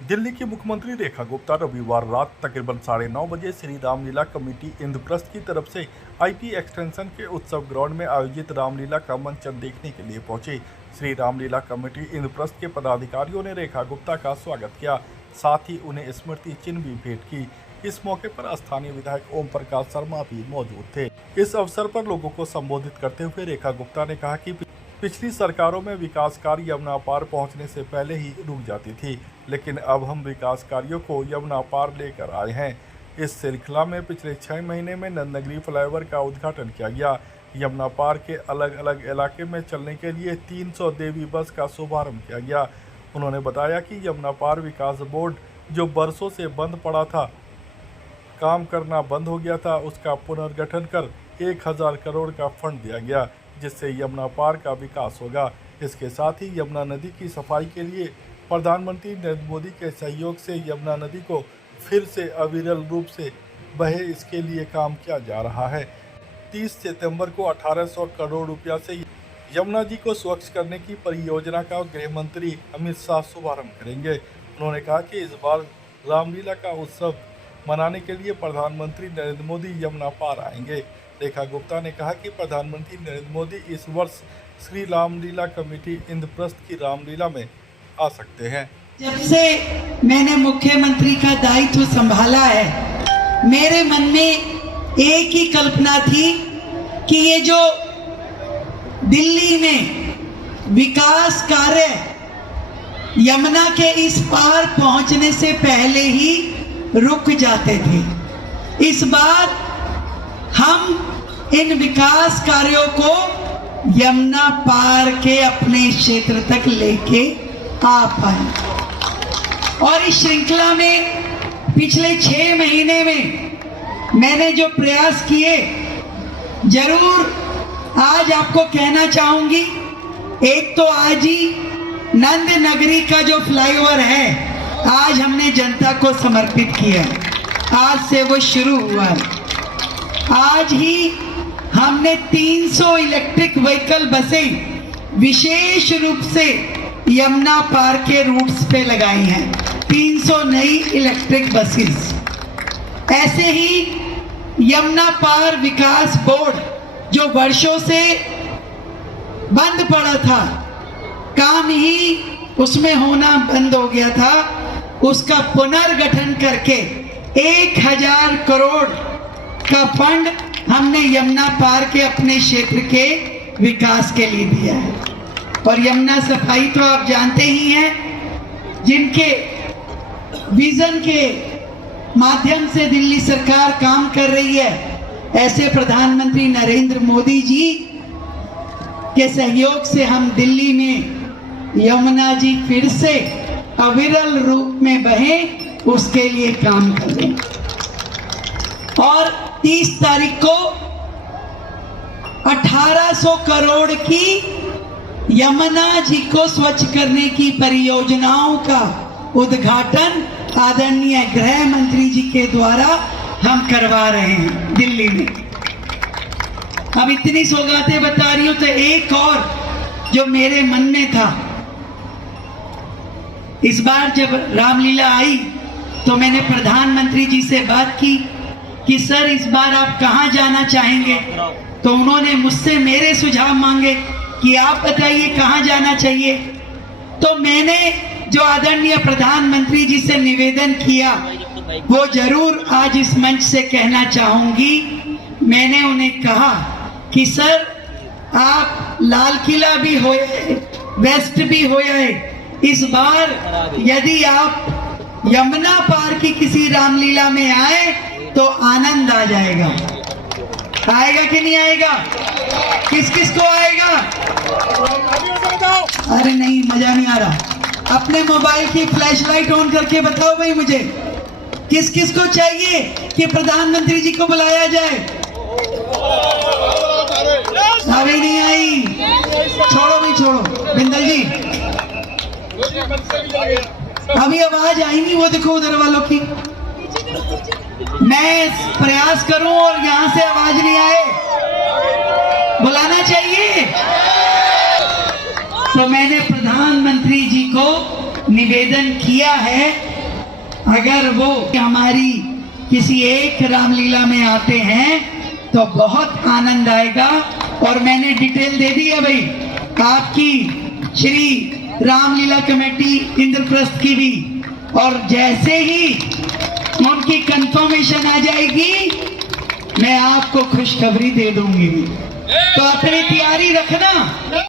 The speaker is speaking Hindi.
दिल्ली की मुख्यमंत्री रेखा गुप्ता रविवार रात तकरीबन 9:30 बजे श्री रामलीला कमेटी इंद्रप्रस्थ की तरफ से आईटी एक्सटेंशन के उत्सव ग्राउंड में आयोजित रामलीला का मंचन देखने के लिए पहुंचे। श्री रामलीला कमेटी इंद्रप्रस्थ के पदाधिकारियों ने रेखा गुप्ता का स्वागत किया, साथ ही उन्हें स्मृति चिन्ह भी भेंट की। इस मौके पर स्थानीय विधायक ओम प्रकाश शर्मा भी मौजूद थे। इस अवसर पर लोगों को संबोधित करते हुए रेखा गुप्ता ने कहा कि पिछली सरकारों में विकास कार्य यमुना पार पहुंचने से पहले ही रुक जाती थी, लेकिन अब हम विकास कार्यों को यमुना पार लेकर आए हैं। इस श्रृंखला में पिछले 6 महीने में नंदनगरी फ्लाईओवर का उद्घाटन किया गया। यमुना पार के अलग अलग इलाके में चलने के लिए 300 देवी बस का शुभारंभ किया गया। उन्होंने बताया कि यमुना पार विकास बोर्ड जो बरसों से बंद पड़ा था, काम करना बंद हो गया था, उसका पुनर्गठन कर 1000 करोड़ का फंड दिया गया, जिससे यमुना पार का विकास होगा। इसके साथ ही यमुना नदी की सफाई के लिए प्रधानमंत्री नरेंद्र मोदी के सहयोग से यमुना नदी को फिर से अविरल रूप से बहे, इसके लिए काम किया जा रहा है। 30 सितंबर को 1800 करोड़ रुपया से यमुना जी को स्वच्छ करने की परियोजना का गृह मंत्री अमित शाह शुभारंभ करेंगे। उन्होंने कहा कि इस बार रामलीला का उत्सव मनाने के लिए प्रधानमंत्री नरेंद्र मोदी यमुना पार आएंगे। रेखा गुप्ता ने कहा कि प्रधानमंत्री नरेंद्र मोदी इस वर्ष श्री रामलीला कमेटी इंद्रप्रस्थ की रामलीला में आ सकते हैं। जब से मैंने मुख्यमंत्री का दायित्व संभाला है, मेरे मन में एक ही कल्पना थी कि ये जो दिल्ली में विकास कार्य यमुना के इस पार पहुंचने से पहले ही रुक जाते थे, इस बार हम इन विकास कार्यों को यमुना पार के अपने क्षेत्र तक लेके आ पाए। और इस श्रृंखला में पिछले 6 महीने में मैंने जो प्रयास किए, जरूर आज आपको कहना चाहूंगी। एक तो आज ही नंद नगरी का जो फ्लाईओवर है, आज हमने जनता को समर्पित किया, आज से वो शुरू हुआ है। आज ही हमने 300 इलेक्ट्रिक व्हीकल बसें विशेष रूप से यमुना पार के रूट्स पे लगाई हैं, 300 नई इलेक्ट्रिक बसेस। ऐसे ही यमुना पार विकास बोर्ड जो वर्षों से बंद पड़ा था, काम ही उसमें होना बंद हो गया था, उसका पुनर्गठन करके 1000 करोड़ का फंड हमने यमुना पार के अपने क्षेत्र के विकास के लिए दिया है। और यमुना सफाई तो आप जानते ही हैं, जिनके विजन के माध्यम से दिल्ली सरकार काम कर रही है, ऐसे प्रधानमंत्री नरेंद्र मोदी जी के सहयोग से हम दिल्ली में यमुना जी फिर से अविरल रूप में बहे, उसके लिए काम कर रहे हैं। और 30 तारीख को 1800 करोड़ की यमुना जी को स्वच्छ करने की परियोजनाओं का उद्घाटन आदरणीय गृह मंत्री जी के द्वारा हम करवा रहे हैं दिल्ली में। अब इतनी सौगातें बता रही हूं, तो एक और जो मेरे मन में था, इस बार जब रामलीला आई तो मैंने प्रधानमंत्री जी से बात की कि सर इस बार आप कहां जाना चाहेंगे। तो उन्होंने मुझसे मेरे सुझाव मांगे कि आप बताइए कहां जाना चाहिए। तो मैंने जो आदरणीय प्रधानमंत्री जी से निवेदन किया, वो जरूर आज इस मंच से कहना चाहूंगी। मैंने उन्हें कहा कि सर आप लाल किला भी होए, वेस्ट भी होए, इस बार यदि आप यमुना पार की किसी रामलीला में आए तो आनंद आ जाएगा। आएगा कि नहीं आएगा? किस किस को आएगा? अरे नहीं, मजा नहीं आ रहा। अपने मोबाइल की फ्लैशलाइट ऑन करके बताओ भाई मुझे, किस किस को चाहिए कि प्रधानमंत्री जी को बुलाया जाए? अभी नहीं आई, छोड़ो भी छोड़ो। बिंदल जी, अभी आवाज आई नहीं, वो देखो उधर वालों की। मैं प्रयास करूं और यहां से आवाज नहीं आए, बुलाना चाहिए। तो मैंने प्रधानमंत्री जी को निवेदन किया है, अगर वो हमारी किसी एक रामलीला में आते हैं तो बहुत आनंद आएगा। और मैंने डिटेल दे दी है भाई आपकी श्री रामलीला कमेटी इंद्रप्रस्थ की भी, और जैसे ही उनकी कंफर्मेशन आ जाएगी मैं आपको खुशखबरी दे दूंगी। तो अपनी तैयारी रखना।